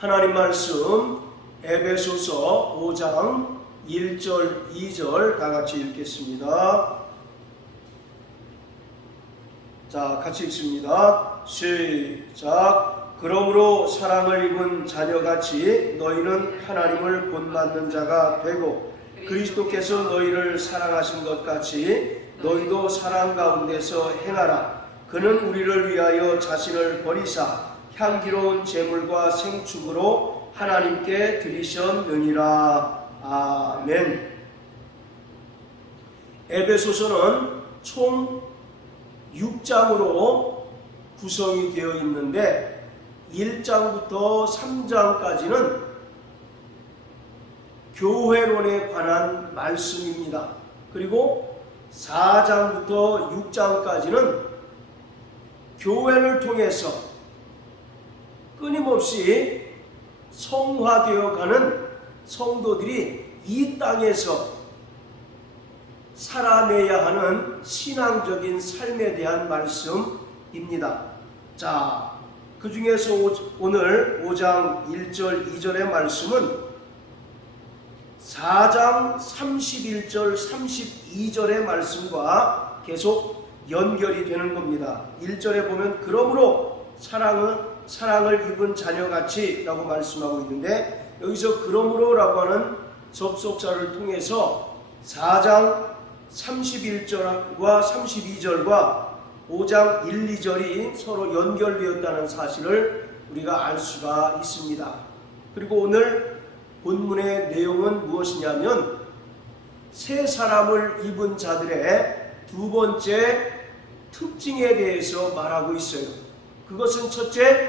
하나님 말씀 에베소서 5장 1절 2절 다 같이 읽겠습니다. 자, 같이 읽습니다. 시작. 그러므로 사랑을 입은 자녀같이 너희는 하나님을 본받는 자가 되고 그리스도께서 너희를 사랑하신 것 같이 너희도 사랑 가운데서 행하라. 그는 우리를 위하여 자신을 버리사 향기로운 제물과 생축으로 하나님께 드리셨느니라. 아멘. 에베소서는 총 6장으로 구성이 되어 있는데 1장부터 3장까지는 교회론에 관한 말씀입니다. 그리고 4장부터 6장까지는 교회를 통해서 끊임없이 성화되어 가는 성도들이 이 땅에서 살아내야 하는 신앙적인 삶에 대한 말씀입니다. 자, 그 중에서 오늘 5장 1절 2절의 말씀은 4장 31절 32절의 말씀과 계속 연결이 되는 겁니다. 1절에 보면 그러므로 사랑을 입은 자녀같이 라고 말씀하고 있는데, 여기서 그러므로 라고 하는 접속사를 통해서 4장 31절과 32절과 5장 1, 2절이 서로 연결되었다는 사실을 우리가 알 수가 있습니다. 그리고 오늘 본문의 내용은 무엇이냐면 새 사람을 입은 자들의 두 번째 특징에 대해서 말하고 있어요. 그것은 첫째,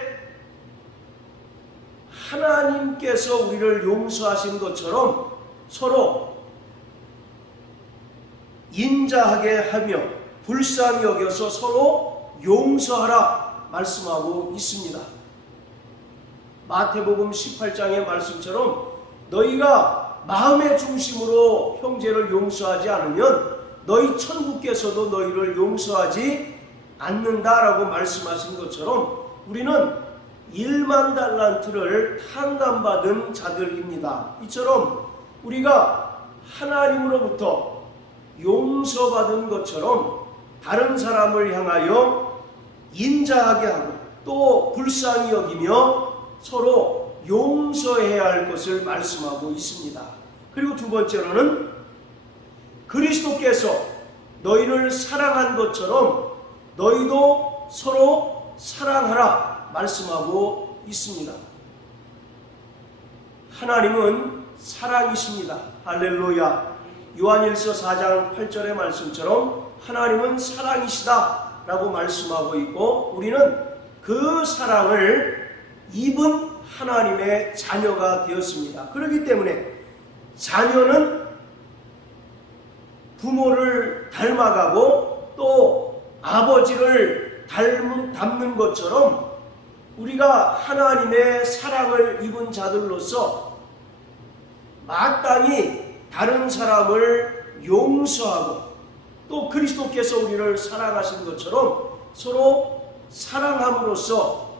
하나님께서 우리를 용서하신 것처럼 서로 인자하게 하며 불쌍히 여겨서 서로 용서하라 말씀하고 있습니다. 마태복음 18장의 말씀처럼 너희가 마음의 중심으로 형제를 용서하지 않으면 너희 천국께서도 너희를 용서하지 않는다라고 말씀하신 것처럼 우리는 1만 달란트를 탕감받은 자들입니다. 이처럼 우리가 하나님으로부터 용서받은 것처럼 다른 사람을 향하여 인자하게 하고 또 불쌍히 여기며 서로 용서해야 할 것을 말씀하고 있습니다. 그리고 두 번째로는 그리스도께서 너희를 사랑한 것처럼 너희도 서로 사랑하라 말씀하고 있습니다. 하나님은 사랑이십니다. 할렐루야. 요한일서 4장 8절의 말씀처럼 하나님은 사랑이시다 라고 말씀하고 있고 우리는 그 사랑을 입은 하나님의 자녀가 되었습니다. 그렇기 때문에 자녀는 부모를 닮아가고 또 아버지를 닮는 것처럼 우리가 하나님의 사랑을 입은 자들로서 마땅히 다른 사람을 용서하고 또 그리스도께서 우리를 사랑하신 것처럼 서로 사랑함으로써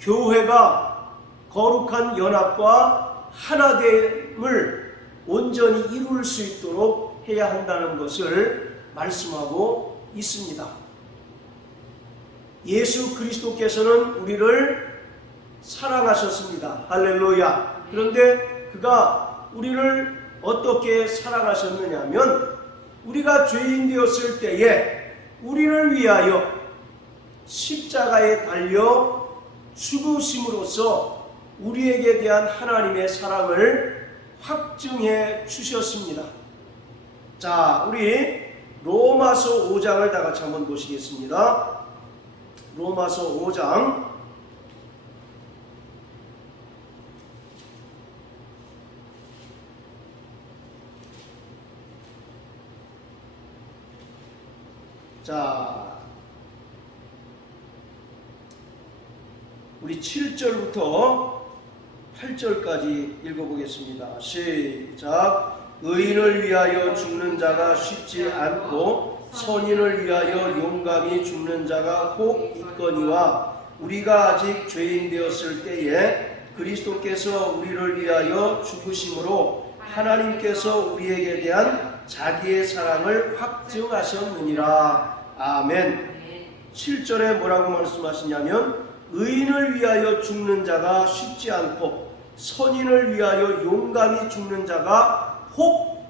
교회가 거룩한 연합과 하나됨을 온전히 이룰 수 있도록 해야 한다는 것을 말씀하고 있습니다. 예수 그리스도께서는 우리를 사랑하셨습니다. 할렐루야. 그런데 그가 우리를 어떻게 사랑하셨느냐면 우리가 죄인 되었을 때에 우리를 위하여 십자가에 달려 죽으심으로써 우리에게 대한 하나님의 사랑을 확증해 주셨습니다. 자, 우리 로마서 5장을 다 같이 한번 보시겠습니다. 로마서 5장 자, 우리 7절부터 8절까지 읽어보겠습니다. 시작. 의인을 위하여 죽는 자가 쉽지 않고 선인을 위하여 용감히 죽는 자가 혹 있거니와 우리가 아직 죄인 되었을 때에 그리스도께서 우리를 위하여 죽으심으로 하나님께서 우리에게 대한 자기의 사랑을 확증하셨느니라. 아멘. 7절에 뭐라고 말씀하시냐면 의인을 위하여 죽는 자가 쉽지 않고 선인을 위하여 용감히 죽는 자가 혹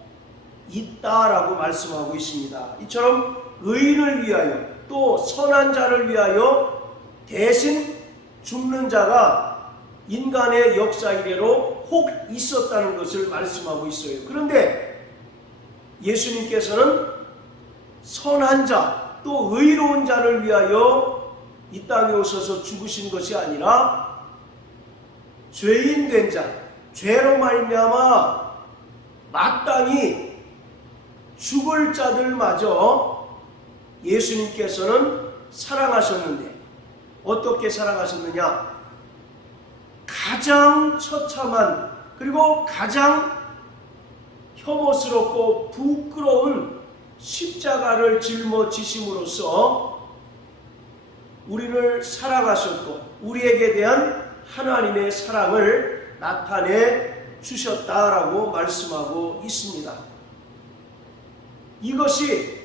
있다라고 말씀하고 있습니다. 이처럼 의인을 위하여 또 선한 자를 위하여 대신 죽는 자가 인간의 역사 이래로 혹 있었다는 것을 말씀하고 있어요. 그런데 예수님께서는 선한 자 또 의로운 자를 위하여 이 땅에 오셔서 죽으신 것이 아니라 죄인 된 자, 죄로 말미암아 마땅히 죽을 자들마저 예수님께서는 사랑하셨는데 어떻게 사랑하셨느냐? 가장 처참한 그리고 가장 혐오스럽고 부끄러운 십자가를 짊어지심으로써 우리를 사랑하셨고 우리에게 대한 하나님의 사랑을 나타내 주셨다라고 말씀하고 있습니다. 이것이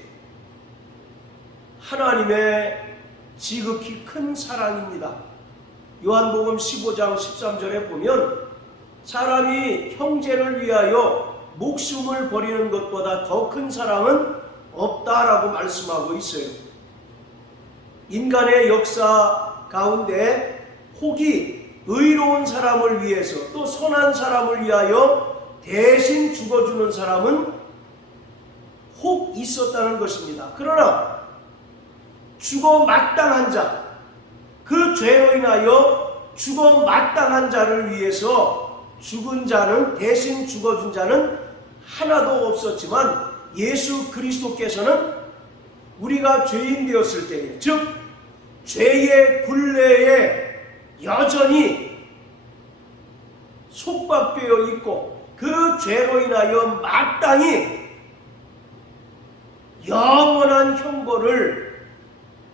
하나님의 지극히 큰 사랑입니다. 요한복음 15장 13절에 보면 사람이 형제를 위하여 목숨을 버리는 것보다 더 큰 사랑은 없다라고 말씀하고 있어요. 인간의 역사 가운데 혹이 의로운 사람을 위해서 또 선한 사람을 위하여 대신 죽어주는 사람은 혹 있었다는 것입니다. 그러나 죽어 마땅한 자, 그 죄로 인하여 죽어 마땅한 자를 위해서 죽은 자는 대신 죽어준 자는 하나도 없었지만 예수 그리스도께서는 우리가 죄인 되었을 때에 즉 죄의 굴레에 여전히 속박되어 있고 그 죄로 인하여 마땅히 영원한 형벌을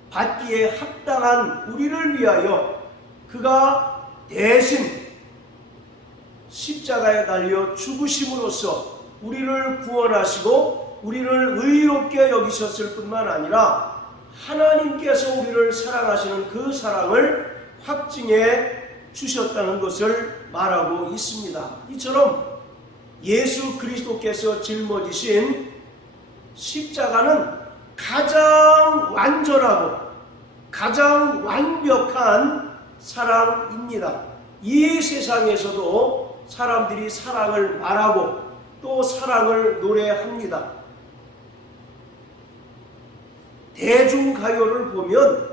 받기에 합당한 우리를 위하여 그가 대신 십자가에 달려 죽으심으로써 우리를 구원하시고 우리를 의롭게 여기셨을 뿐만 아니라 하나님께서 우리를 사랑하시는 그 사랑을 확증해 주셨다는 것을 말하고 있습니다. 이처럼 예수 그리스도께서 짊어지신 십자가는 가장 완전하고 가장 완벽한 사랑입니다. 이 세상에서도 사람들이 사랑을 말하고 또 사랑을 노래합니다. 대중가요를 보면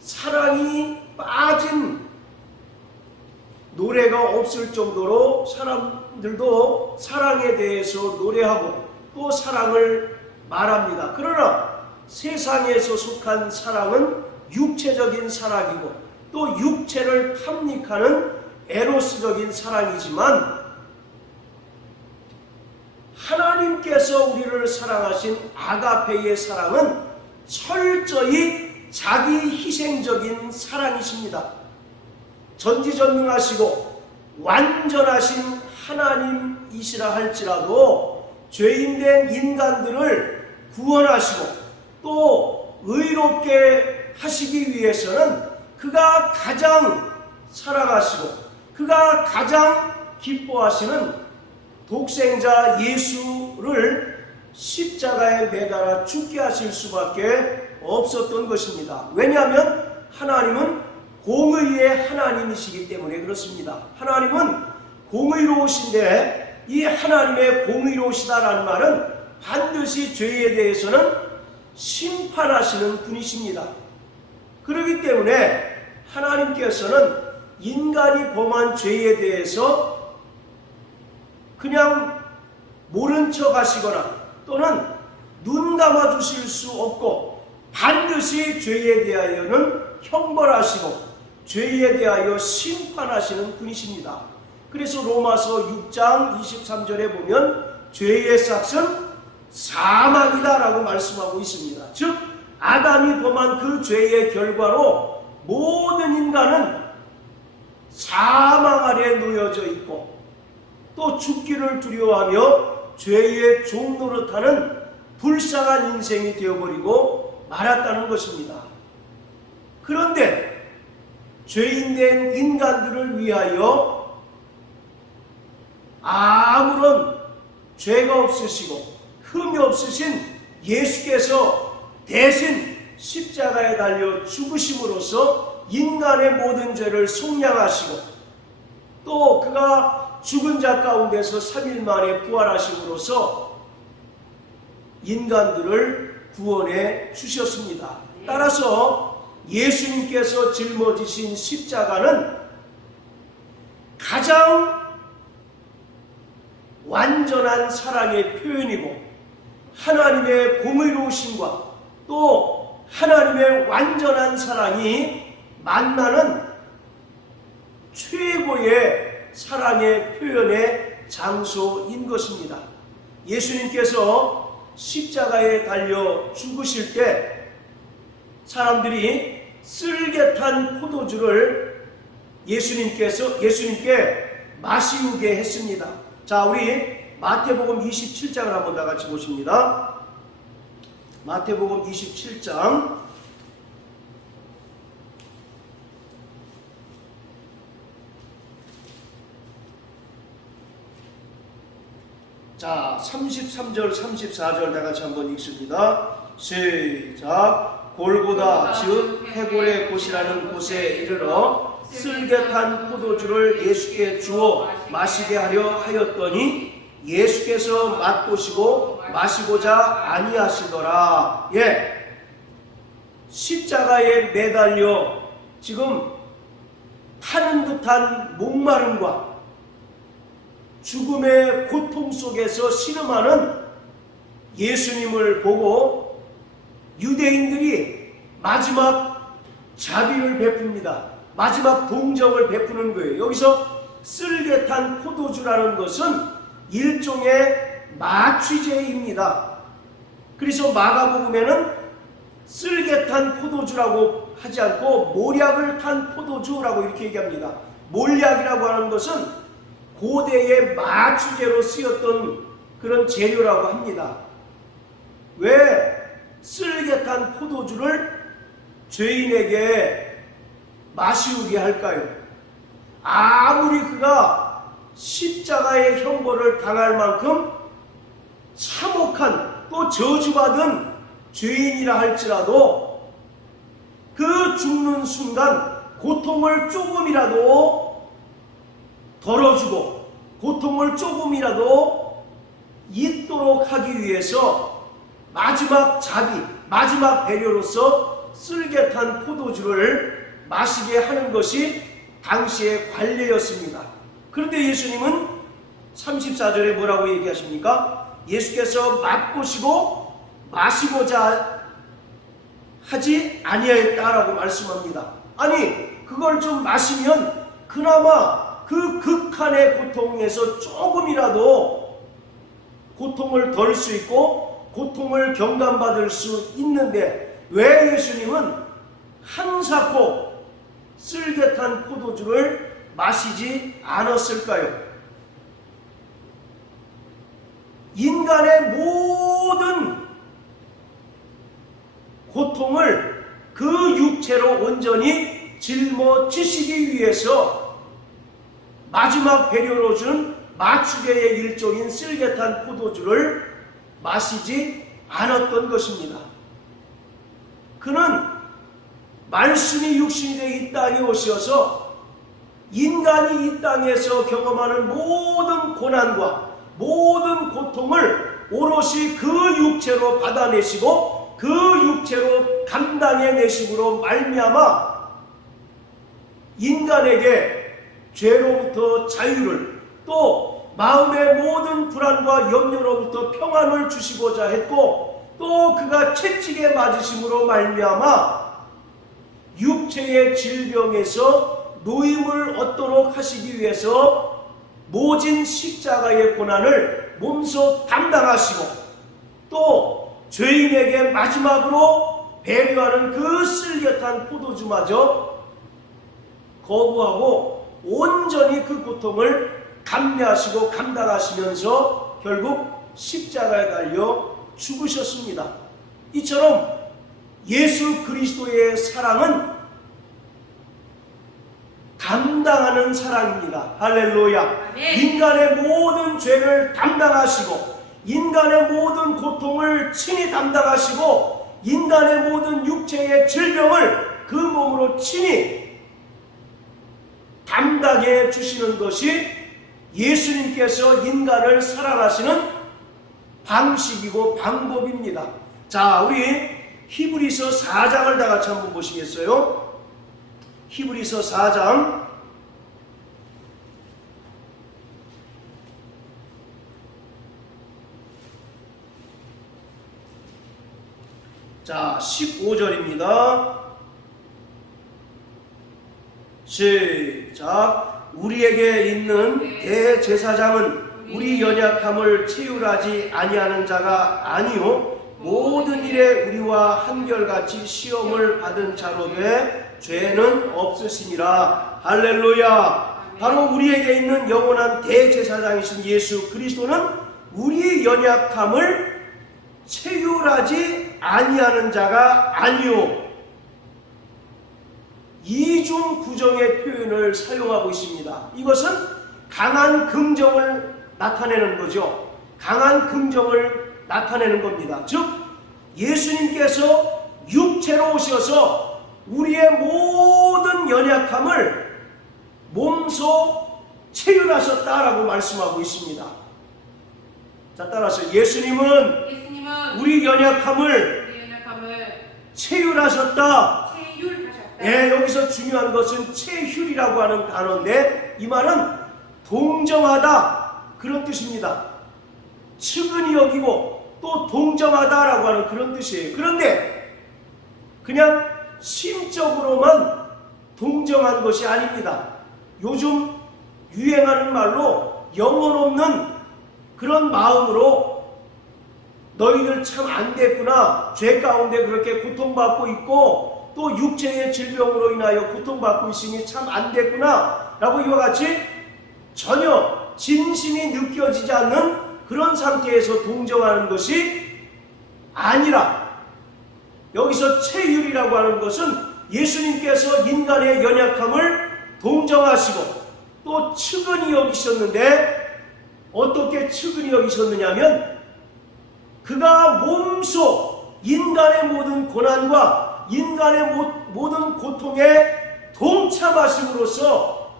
사랑이 빠진 노래가 없을 정도로 사람들도 사랑에 대해서 노래하고 또 사랑을 말합니다. 그러나 세상에서 속한 사랑은 육체적인 사랑이고 또 육체를 탐닉하는 에로스적인 사랑이지만 하나님께서 우리를 사랑하신 아가페의 사랑은 철저히 자기 희생적인 사랑이십니다. 전지전능하시고 완전하신 하나님이시라 할지라도 죄인된 인간들을 구원하시고 또 의롭게 하시기 위해서는 그가 가장 사랑하시고 그가 가장 기뻐하시는 독생자 예수를 십자가에 매달아 죽게 하실 수밖에 없었던 것입니다. 왜냐하면 하나님은 공의의 하나님이시기 때문에 그렇습니다. 하나님은 공의로우신데 이 하나님의 공의로우시다라는 말은 반드시 죄에 대해서는 심판하시는 분이십니다. 그렇기 때문에 하나님께서는 인간이 범한 죄에 대해서 그냥 모른 척 하시거나 또는 눈 감아 주실 수 없고 반드시 죄에 대하여는 형벌하시고 죄에 대하여 심판하시는 분이십니다. 그래서 로마서 6장 23절에 보면 죄의 삭은 사망이다 라고 말씀하고 있습니다. 즉 아담이 범한 그 죄의 결과로 모든 인간은 사망 아래 놓여져 있고 또 죽기를 두려워하며 죄의 종노릇하는 불쌍한 인생이 되어버리고 말았다는 것입니다. 그런데 죄인된 인간들을 위하여 아무런 죄가 없으시고 흠이 없으신 예수께서 대신 십자가에 달려 죽으심으로써 인간의 모든 죄를 속량하시고 또 그가 죽은 자 가운데서 3일 만에 부활하심으로써 인간들을 구원해 주셨습니다. 따라서 예수님께서 짊어지신 십자가는 가장 완전한 사랑의 표현이고 하나님의 공의로우심과 또 하나님의 완전한 사랑이 만나는 최고의 사랑의 표현의 장소인 것입니다. 예수님께서 십자가에 달려 죽으실 때 사람들이 쓸개탄 포도주를 예수님께 마시우게 했습니다. 자, 우리 마태복음 27장을 한번 다 같이 보십니다. 마태복음 27장 자, 33절 34절 다 같이 한번 읽습니다. 시작. 골고다 즉 해골의 곳이라는 곳에 이르러 쓸개탄 포도주를 예수께 주어 마시게 하려 하였더니 예수께서 맛보시고 마시고자 아니하시더라. 십자가에 매달려 지금 타는 듯한 목마름과 죽음의 고통 속에서 신음하는 예수님을 보고 유대인들이 마지막 자비를 베풉니다. 마지막 동정을 베푸는 거예요. 여기서 쓸개탄 포도주라는 것은 일종의 마취제입니다. 그래서 마가복음에는 쓸개탄 포도주라고 하지 않고 몰약을 탄 포도주라고 이렇게 얘기합니다. 몰약이라고 하는 것은 고대의 마취제로 쓰였던 그런 재료라고 합니다. 왜 쓸개탄 포도주를 죄인에게 마시우게 할까요? 아무리 그가 십자가의 형벌을 당할 만큼 참혹한 또 저주받은 죄인이라 할지라도 그 죽는 순간 고통을 조금이라도 덜어주고 고통을 조금이라도 잊도록 하기 위해서 마지막 자비, 마지막 배려로서 쓸개탄 포도주를 마시게 하는 것이 당시의 관례였습니다. 그런데 예수님은 34절에 뭐라고 얘기하십니까? 예수께서 맛보시고 마시고자 하지 아니하였다라고 말씀합니다. 아니, 그걸 좀 마시면 그나마 그 극한의 고통에서 조금이라도 고통을 덜 수 있고 고통을 경감받을 수 있는데 왜 예수님은 한사코 쓸개탄 포도주를 마시지 않았을까요? 인간의 모든 고통을 그 육체로 온전히 짊어지시기 위해서 마지막 배려로 준 마취제의 일종인 쓸개탄 포도주를 마시지 않았던 것입니다. 그는 말씀이 육신이 되어 이 땅에 오셔서 인간이 이 땅에서 경험하는 모든 고난과 모든 고통을 오롯이 그 육체로 받아내시고 그 육체로 감당해내심으로 말미암아 인간에게 죄로부터 자유를 또 마음의 모든 불안과 염려로부터 평안을 주시고자 했고 또 그가 채찍에 맞으심으로 말미암아 육체의 질병에서 노임을 얻도록 하시기 위해서 모진 십자가의 고난을 몸소 담당하시고 또 죄인에게 마지막으로 배려하는 그 쓸개탄 포도주마저 거부하고 온전히 그 고통을 감내하시고 감당하시면서 결국 십자가에 달려 죽으셨습니다. 이처럼 예수 그리스도의 사랑은 감당하는 사랑입니다. 할렐루야. 인간의 모든 죄를 담당하시고 인간의 모든 고통을 친히 담당하시고 인간의 모든 육체의 질병을 그 몸으로 친히 담당해 주시는 것이 예수님께서 인간을 사랑하시는 방식이고 방법입니다. 자, 우리 히브리서 4장을 다 같이 한번 보시겠어요? 히브리서 4장 자 15절입니다. 시작. 우리에게 있는 대제사장은 우리 연약함을 체휼하지 아니하는 자가 아니요 모든 일에 우리와 한결같이 시험을 받은 자로 돼 죄는 없으시니라. 할렐루야. 바로 우리에게 있는 영원한 대제사장이신 예수 그리스도는 우리 연약함을 체휼하지 아니하는 자가 아니요 이중 부정의 표현을 사용하고 있습니다. 이것은 강한 긍정을 나타내는 거죠. 강한 긍정을 나타내는 겁니다. 즉 예수님께서 육체로 오셔서 우리의 모든 연약함을 몸소 체휼하셨다라고 말씀하고 있습니다. 자, 따라서 예수님은 우리 연약함을 체휼하셨다. 예, 여기서 중요한 것은 체휼이라고 하는 단어인데 이 말은 동정하다 그런 뜻입니다. 측은히 여기고 또 동정하다라고 하는 그런 뜻이에요. 그런데 그냥 심적으로만 동정한 것이 아닙니다. 요즘 유행하는 말로 영혼 없는 그런 마음으로 너희들 참 안 됐구나. 죄 가운데 그렇게 고통받고 있고 또 육체의 질병으로 인하여 고통받고 있으니 참 안 됐구나 라고 이와 같이 전혀 진심이 느껴지지 않는 그런 상태에서 동정하는 것이 아니라 여기서 체휼이라고 하는 것은 예수님께서 인간의 연약함을 동정하시고 또 측은히 여기셨는데 어떻게 측은히 여기셨느냐면 그가 몸소 인간의 모든 고난과 인간의 모든 고통에 동참하심으로써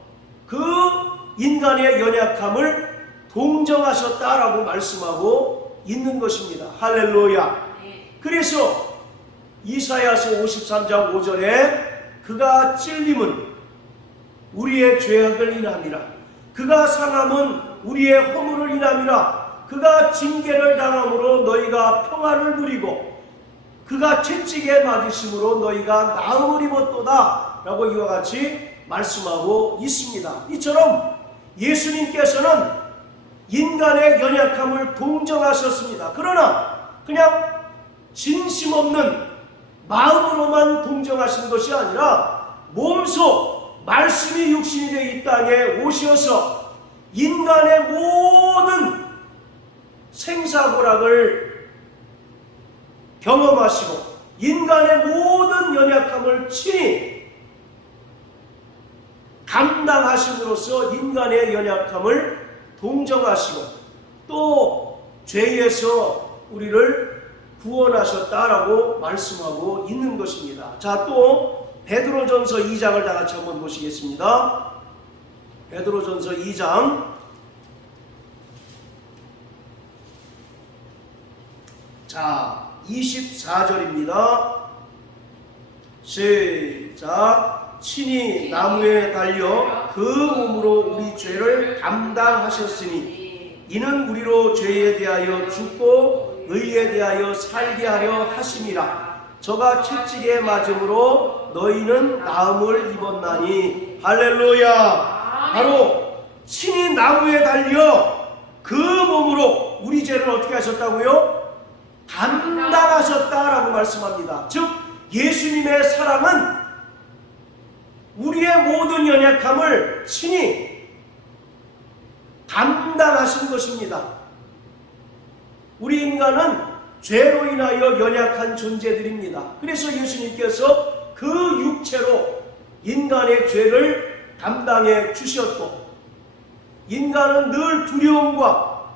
그 인간의 연약함을 동정하셨다라고 말씀하고 있는 것입니다. 할렐루야. 그래서 이사야서 53장 5절에 그가 찔림은 우리의 죄악을 인함이라 그가 상함은 우리의 허물을 인함이라 그가 징계를 당함으로 너희가 평안을 누리고 그가 채찍에 맞으심으로 너희가 나음을 입었도다 라고 이와 같이 말씀하고 있습니다. 이처럼 예수님께서는 인간의 연약함을 동정하셨습니다. 그러나 그냥 진심 없는 마음으로만 동정하신 것이 아니라 몸소 말씀이 육신이 되어 이 땅에 오셔서 인간의 모든 생사고락을 경험하시고 인간의 모든 연약함을 친히 감당하심으로써 인간의 연약함을 동정하시고 또 죄에서 우리를 구원하셨다라고 말씀하고 있는 것입니다. 자, 또 베드로전서 2장을 다 같이 한번 보시겠습니다. 베드로전서 2장 자 24절입니다. 시작. 친히 나무에 달려 그 몸으로 우리 죄를 담당하셨으니 이는 우리로 죄에 대하여 죽고 의에 대하여 살게 하려 하심이라. 저가 채찍에 맞음으로 너희는 나음을 입었나니. 할렐루야. 바로 친히 나무에 달려 그 몸으로 우리 죄를 어떻게 하셨다고요? 담당하셨다라고 말씀합니다. 즉 예수님의 사랑은 우리의 모든 연약함을 친히 담당하신 것입니다. 우리 인간은 죄로 인하여 연약한 존재들입니다. 그래서 예수님께서 그 육체로 인간의 죄를 담당해 주셨고, 인간은 늘 두려움과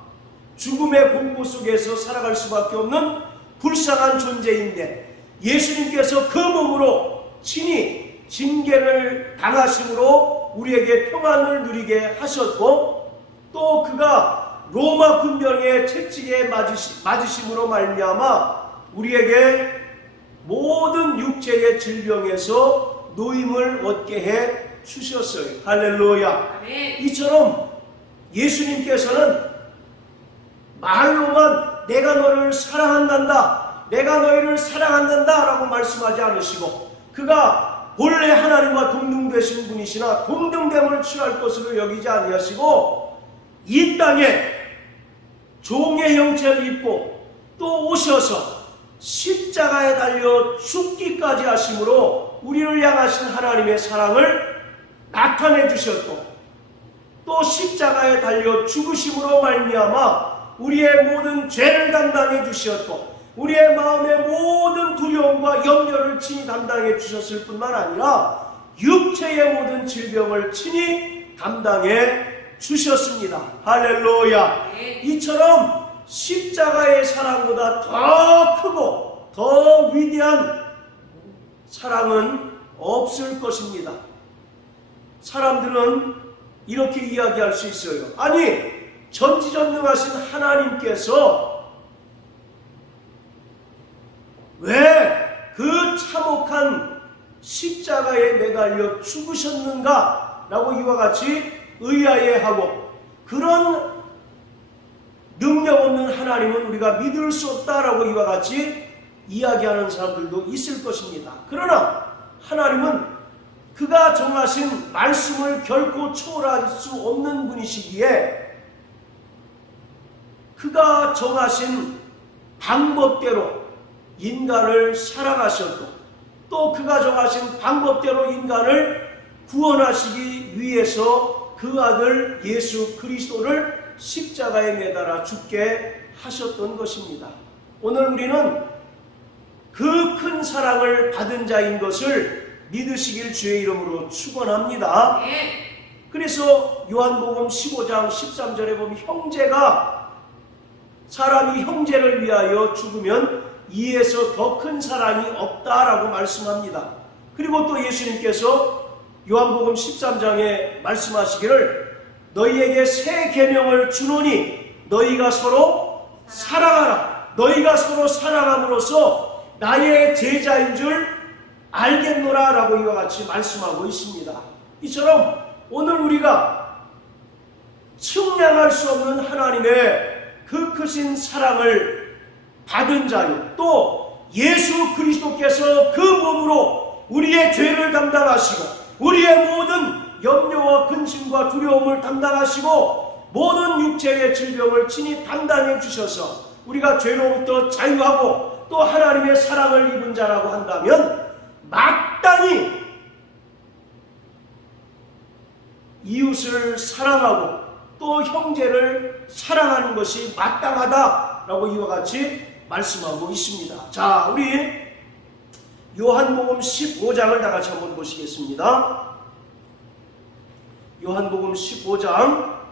죽음의 공포 속에서 살아갈 수밖에 없는 불쌍한 존재인데, 예수님께서 그 몸으로 친히 징계를 당하심으로 우리에게 평안을 누리게 하셨고, 또 그가 로마 군병의 채찍에 맞으심으로 말미암아 우리에게 모든 육체의 질병에서 노임을 얻게 해 주셨어요. 할렐루야. 이처럼 예수님께서는 말로만 내가 너를 사랑한단다, 내가 너희를 사랑한단다 라고 말씀하지 않으시고, 그가 본래 하나님과 동등되신 분이시나 동등됨을 취할 것으로 여기지 아니하시고 이 땅에 종의 형체를 입고 또 오셔서 십자가에 달려 죽기까지 하심으로 우리를 향하신 하나님의 사랑을 나타내 주셨고, 또 십자가에 달려 죽으심으로 말미암아 우리의 모든 죄를 담당해 주셨고, 우리의 마음의 모든 두려움과 염려를 친히 담당해 주셨을 뿐만 아니라 육체의 모든 질병을 친히 담당해 주셨습니다. 할렐루야. 이처럼 십자가의 사랑보다 더 크고 더 위대한 사랑은 없을 것입니다. 사람들은 이렇게 이야기할 수 있어요. 아니, 전지전능하신 하나님께서 왜 그 참혹한 십자가에 매달려 죽으셨는가 라고 이와 같이 의아해하고, 그런 능력 없는 하나님은 우리가 믿을 수 없다라고 이와 같이 이야기하는 사람들도 있을 것입니다. 그러나 하나님은 그가 정하신 말씀을 결코 초월할 수 없는 분이시기에 그가 정하신 방법대로 인간을 사랑하셨고, 또 그가 정하신 방법대로 인간을 구원하시기 위해서 그 아들 예수 그리스도를 십자가에 매달아 죽게 하셨던 것입니다. 오늘 우리는 그 큰 사랑을 받은 자인 것을 믿으시길 주의 이름으로 축원합니다. 그래서 요한복음 15장 13절에 보면 사람이 형제를 위하여 죽으면 이에서 더 큰 사랑이 없다라고 말씀합니다. 그리고 또 예수님께서 요한복음 13장에 말씀하시기를 너희에게 새 계명을 주노니 너희가 서로 사랑하라. 너희가 서로 사랑함으로써 나의 제자인 줄 알겠노라 라고 이와 같이 말씀하고 있습니다. 이처럼 오늘 우리가 측량할 수 없는 하나님의 그 크신 사랑을 받은 자요, 또 예수 그리스도께서 그 몸으로 우리의 죄를 담당하시고 우리의 모든 염려와 근심과 두려움을 담당하시고 모든 육체의 질병을 친히 담당해 주셔서 우리가 죄로부터 자유하고 또 하나님의 사랑을 입은 자라고 한다면 마땅히 이웃을 사랑하고 또 형제를 사랑하는 것이 마땅하다라고 이와 같이 말씀하고 있습니다. 자, 우리 요한복음 15장을 다 같이 한번 보시겠습니다. 요한복음 15장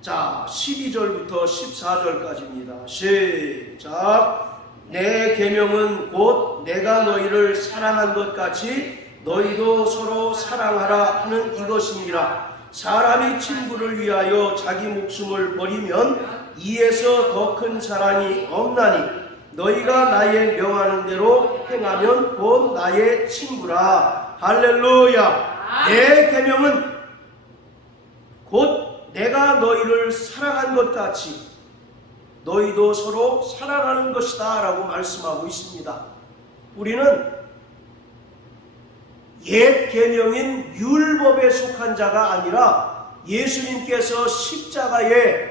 자, 12절부터 14절까지입니다. 시작. 내 계명은 곧 내가 너희를 사랑한 것 같이 너희도 서로 사랑하라 하는 이것이니라. 사람이 친구를 위하여 자기 목숨을 버리면 이에서 더 큰 사랑이 없나니 너희가 나의 명하는 대로 행하면 곧 나의 친구라. 할렐루야. 내 계명은 곧 내가 너희를 사랑한 것 같이 너희도 서로 사랑하는 것이다 라고 말씀하고 있습니다. 우리는 옛 계명인 율법에 속한 자가 아니라 예수님께서 십자가에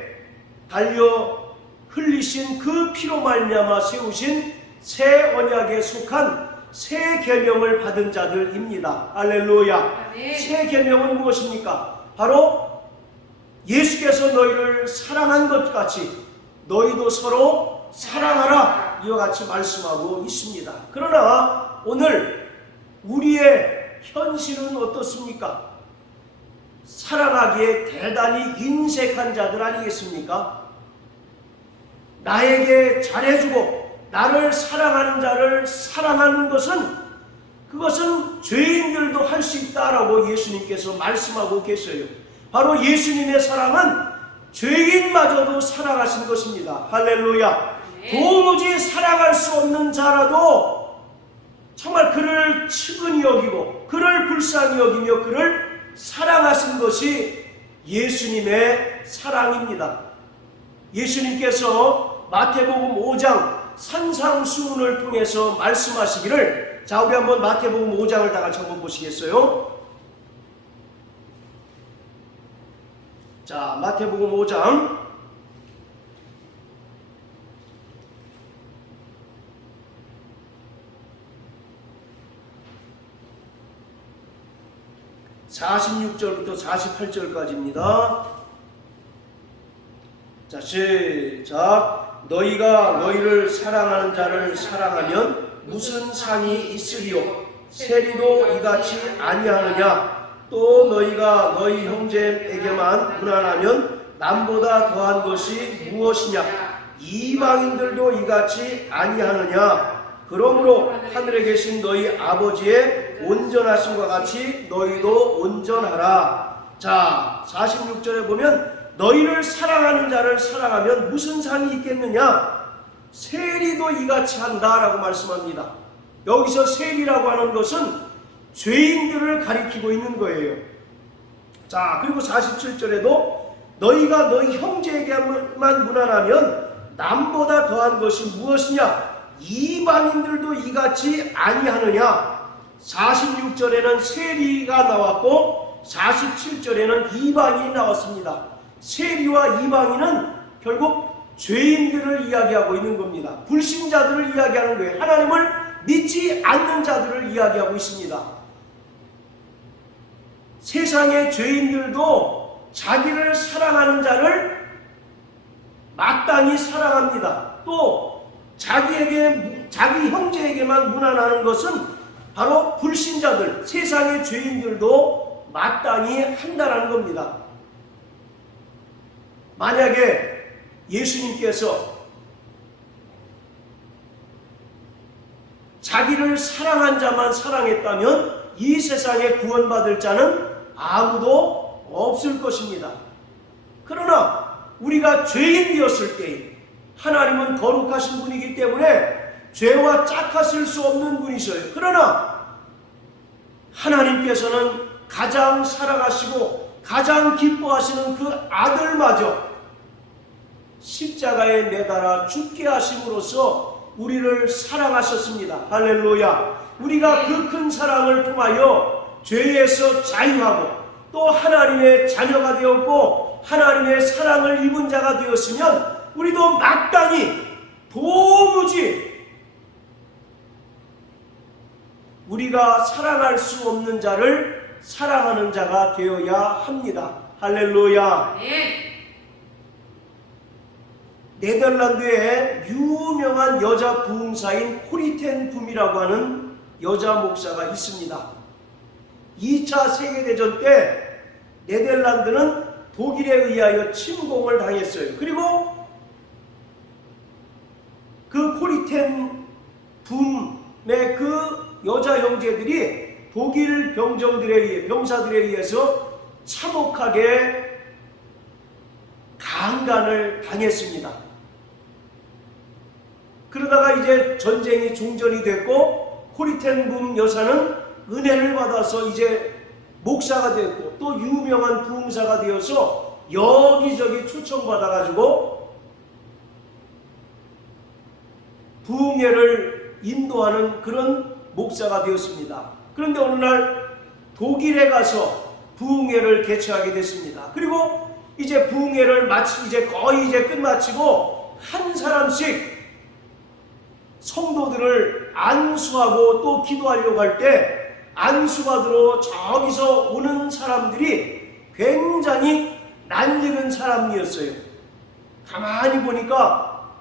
달려 흘리신 그 피로 말미암아 세우신 새 언약에 속한 새 계명을 받은 자들입니다. 할렐루야. 새 계명은 무엇입니까? 바로 예수께서 너희를 사랑한 것 같이 너희도 서로 사랑하라, 이와 같이 말씀하고 있습니다. 그러나 오늘 우리의 현실은 어떻습니까? 사랑하기에 대단히 인색한 자들 아니겠습니까? 나에게 잘해주고 나를 사랑하는 자를 사랑하는 것은, 그것은 죄인들도 할 수 있다라고 예수님께서 말씀하고 계셔요. 바로 예수님의 사랑은 죄인마저도 사랑하신 것입니다. 할렐루야. 도무지 사랑할 수 없는 자라도 정말 그를 측은히 여기고 그를 불쌍히 여기며 그를 사랑하신 것이 예수님의 사랑입니다. 예수님께서 마태복음 5장 산상수훈을 통해서 말씀하시기를, 자, 우리 한번 마태복음 5장을 다 같이 한번 보시겠어요? 자, 마태복음 5장 46절부터 48절까지입니다. 자, 시작. 너희가 너희를 사랑하는 자를 사랑하면 무슨 상이 있으리요? 세리도 이같이 아니하느냐? 또 너희가 너희 형제에게만 무난하면 남보다 더한 것이 무엇이냐? 이방인들도 이같이 아니하느냐? 그러므로 하늘에 계신 너희 아버지의 온전하심과 같이 너희도 온전하라. 자, 46절에 보면 너희를 사랑하는 자를 사랑하면 무슨 상이 있겠느냐? 세리도 이같이 한다라고 말씀합니다. 여기서 세리라고 하는 것은 죄인들을 가리키고 있는 거예요. 자, 그리고 47절에도 너희가 너희 형제에게만 무난하면 남보다 더한 것이 무엇이냐? 이방인들도 이같이 아니하느냐? 46절에는 세리가 나왔고 47절에는 이방인이 나왔습니다. 세리와 이방인은 결국 죄인들을 이야기하고 있는 겁니다. 불신자들을 이야기하는 거예요. 하나님을 믿지 않는 자들을 이야기하고 있습니다. 세상의 죄인들도 자기를 사랑하는 자를 마땅히 사랑합니다. 또 자기 형제에게만 무난하는 것은 바로 불신자들, 세상의 죄인들도 마땅히 한다는 겁니다. 만약에 예수님께서 자기를 사랑한 자만 사랑했다면 이 세상에 구원받을 자는 아무도 없을 것입니다. 그러나 우리가 죄인 되었을 때 하나님은 거룩하신 분이기 때문에 죄와 짝하실 수 없는 분이셔요. 그러나 하나님께서는 가장 사랑하시고 가장 기뻐하시는 그 아들마저 십자가에 매달아 죽게 하심으로써 우리를 사랑하셨습니다. 할렐루야. 우리가 그 큰 사랑을 통하여 죄에서 자유하고 또 하나님의 자녀가 되었고 하나님의 사랑을 입은 자가 되었으면 우리도 마땅히 도무지 우리가 사랑할 수 없는 자를 사랑하는 자가 되어야 합니다. 할렐루야. 네덜란드에 유명한 여자 부흥사인 코리텐 붐이라고 하는 여자 목사가 있습니다. 2차 세계대전 때 네덜란드는 독일에 의하여 침공을 당했어요. 그리고 그 코리텐 붐의 그 여자 형제들이 독일 병사들에 의해서 참혹하게 강간을 당했습니다. 그러다가 이제 전쟁이 종전이 됐고 코리텐 붐 여사는 은혜를 받아서 이제 목사가 됐고 또 유명한 부흥사가 되어서 여기저기 초청받아가지고 부흥회를 인도하는 그런 목사가 되었습니다. 그런데 어느 날 독일에 가서 부흥회를 개최하게 됐습니다. 그리고 이제 부흥회를 이제 거의 끝마치고 한 사람씩 성도들을 안수하고 또 기도하려고 할 때 안수받으러 저기서 오는 사람들이 굉장히 낯익은 사람이었어요. 가만히 보니까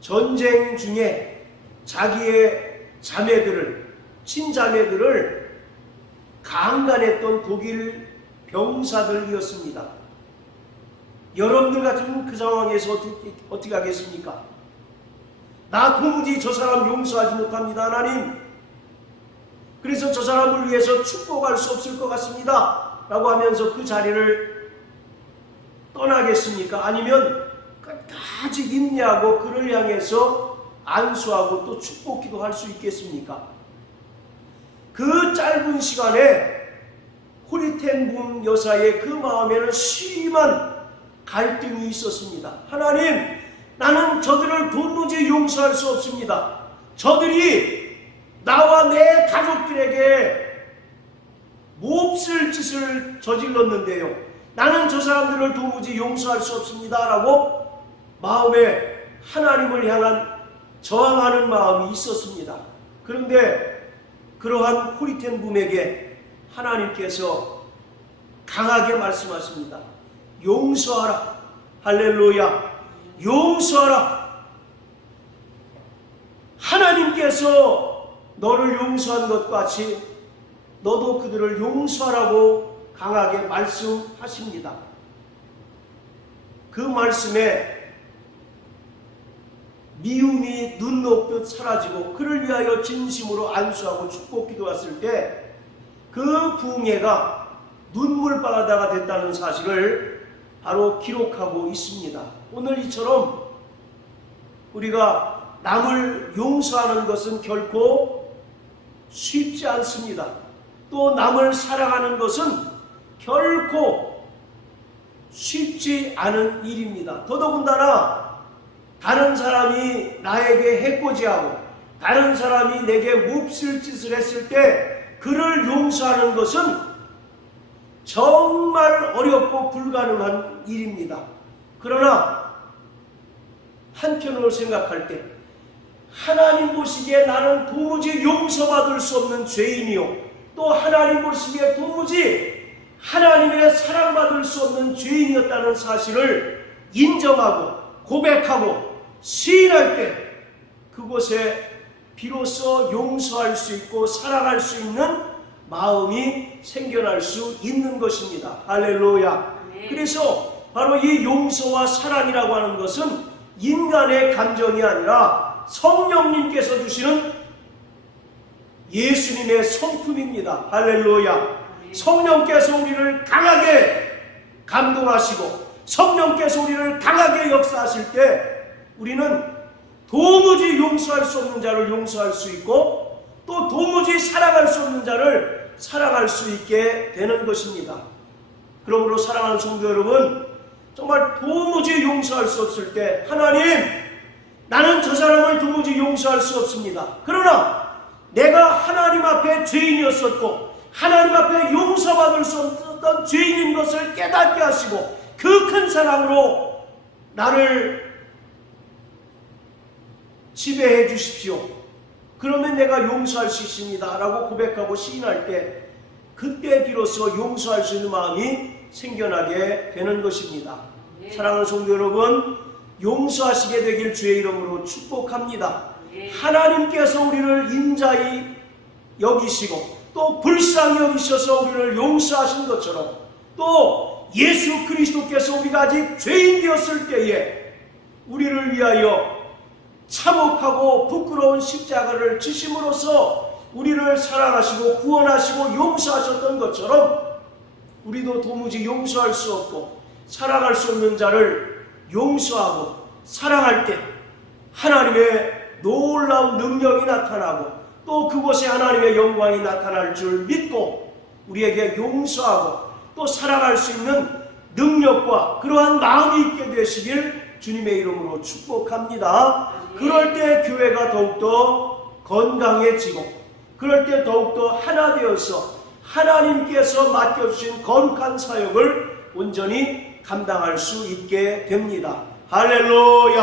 전쟁 중에 자기의 자매들을, 친자매들을 강간했던 독일 병사들이었습니다. 여러분들 같으면 그 상황에서 어떻게 하겠습니까? 나 도무지 저 사람 용서하지 못합니다, 하나님. 그래서 저 사람을 위해서 축복할 수 없을 것 같습니다 라고 하면서 그 자리를 떠나겠습니까? 아니면 끝까지 인내하고 그를 향해서 안수하고 또 축복기도 할 수 있겠습니까? 그 짧은 시간에 코리텐붐 여사의 그 마음에는 심한 갈등이 있었습니다. 하나님, 나는 저들을 도무지 용서할 수 없습니다. 저들이 나와 내 가족들에게 몹쓸 짓을 저질렀는데요. 나는 저 사람들을 도무지 용서할 수 없습니다 라고 마음에 하나님을 향한 저항하는 마음이 있었습니다. 그런데 그러한 코리텐붐에게 하나님께서 강하게 말씀하십니다. 용서하라. 할렐루야. 용서하라. 하나님께서 너를 용서한 것 같이 너도 그들을 용서하라고 강하게 말씀하십니다. 그 말씀에 미움이 눈 녹듯 사라지고 그를 위하여 진심으로 안수하고 축복 기도했을 때 그 부흥회가 눈물바다가 됐다는 사실을 바로 기록하고 있습니다. 오늘 이처럼 우리가 남을 용서하는 것은 결코 쉽지 않습니다. 또 남을 사랑하는 것은 결코 쉽지 않은 일입니다. 더더군다나 다른 사람이 나에게 해코지하고 다른 사람이 내게 몹쓸 짓을 했을 때 그를 용서하는 것은 정말 어렵고 불가능한 일입니다. 그러나 한편으로 생각할 때 하나님 보시기에 나는 도무지 용서받을 수 없는 죄인이요, 또 하나님 보시기에 도무지 하나님의 사랑받을 수 없는 죄인이었다는 사실을 인정하고 고백하고 시인할 때 그곳에 비로소 용서할 수 있고 사랑할 수 있는 마음이 생겨날 수 있는 것입니다. 할렐루야. 네. 그래서 바로 이 용서와 사랑이라고 하는 것은 인간의 감정이 아니라 성령님께서 주시는 예수님의 성품입니다. 할렐루야. 네. 성령께서 우리를 강하게 감동하시고 성령께서 우리를 강하게 역사하실 때 우리는 도무지 용서할 수 없는 자를 용서할 수 있고 또 도무지 사랑할 수 없는 자를 사랑할 수 있게 되는 것입니다. 그러므로 사랑하는 성도 여러분, 정말 도무지 용서할 수 없을 때 하나님, 나는 저 사람을 도무지 용서할 수 없습니다. 그러나 내가 하나님 앞에 죄인이었었고 하나님 앞에 용서받을 수 없었던 죄인인 것을 깨닫게 하시고 그 큰 사랑으로 나를 지배해 주십시오. 그러면 내가 용서할 수 있습니다 라고 고백하고 시인할 때 그때 비로소 용서할 수 있는 마음이 생겨나게 되는 것입니다. 네. 사랑하는 성도 여러분, 용서하시게 되길 주의 이름으로 축복합니다. 네. 하나님께서 우리를 인자히 여기시고 또 불쌍히 여기셔서 우리를 용서하신 것처럼 또 예수 그리스도께서 우리가 아직 죄인 되었을 때에 우리를 위하여 참혹하고 부끄러운 십자가를 지심으로써 우리를 사랑하시고 구원하시고 용서하셨던 것처럼 우리도 도무지 용서할 수 없고 사랑할 수 없는 자를 용서하고 사랑할 때 하나님의 놀라운 능력이 나타나고 또 그곳에 하나님의 영광이 나타날 줄 믿고 우리에게 용서하고 또 사랑할 수 있는 능력과 그러한 마음이 있게 되시길 주님의 이름으로 축복합니다. 그럴 때 교회가 더욱더 건강해지고 그럴 때 더욱더 하나 되어서 하나님께서 맡겨주신 거룩한 사역을 온전히 감당할 수 있게 됩니다. 할렐루야.